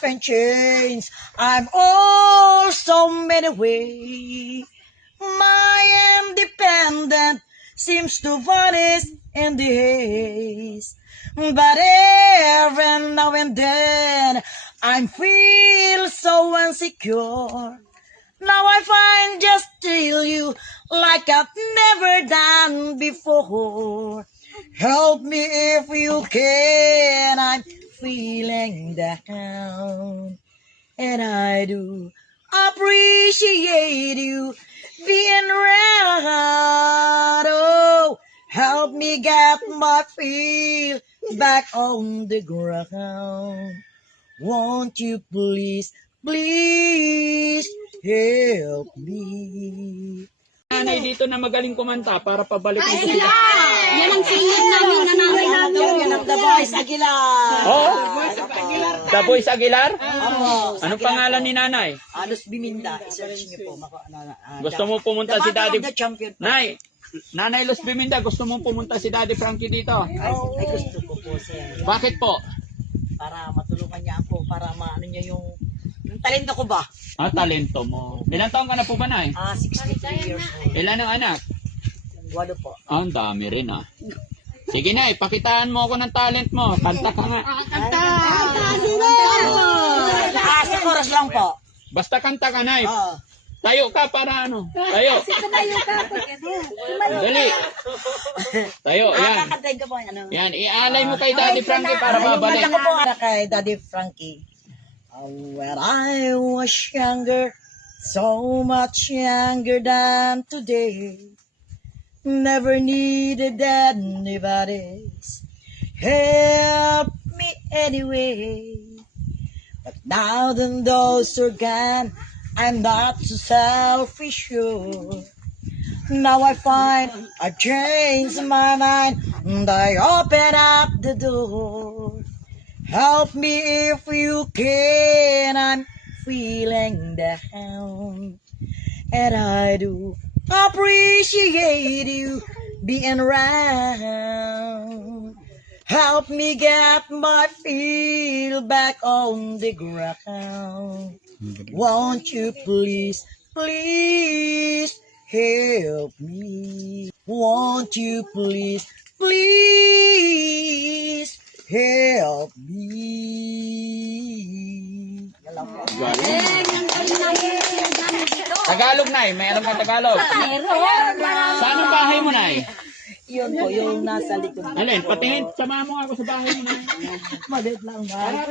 life and change. I'm all so many ways. My independent seems to vanish in the haze. But every now and then I feel so insecure. Now I find just still you like I've never done before. Help me if you can, I'm feeling down. And I do appreciate you being around. Oh, help me get my feet back on the ground. Won't you please, please help me? Nanay dito na magaling kumanta para pabalikin ko sila. Yan ang singer namin, nanay namin. Yan ang The Voice Aguilar. Oh, The Voice Aguilar? Opo. Anong pangalan ni nanay? Alos Biminda. I-search niyo po. Gusto mo pumunta si Daddy? The champion po. Nanay Los Biminda, gusto mo pumunta si Daddy Frankie dito? Ay, gusto ko po, sir. Bakit po? Para matulungan niya ako, para maano niya yung talento ko ba? Talento mo. Ilang taon ka na po ba, Nay? 63 years old. Ilan ang anak? 8 po. Ang dami rin Sige, Nay, pakitaan mo ako ng talent mo. Kanta ka nga. Sa chorus lang po. Basta kanta ka, Nay. Oo. Tayo ka para ano? Tayo. Dali. Tayo, yan. Kakantayin ko po. Ano? Yan, ialay mo kay Daddy Frankie para babalik. Kanta ko po kay Daddy Frankie. When I was younger, so much younger than today, never needed anybody's help me anyway. But now that those are gone, I'm not so selfish, sure. Now I find I've changed my mind and I open up the door. Help me if you can, I'm feeling down. And I do appreciate you being around. Help me get my feet back on the ground. Won't you please, please help me? Won't you please, please help me? Tagalog, Nay. May alam ka Tagalog? Saan ang bahay mo, Nay? Yun po, yung nasa likod. Alin, patingin. Samahan mo ako sa bahay mo, Nay. Malit lang ba?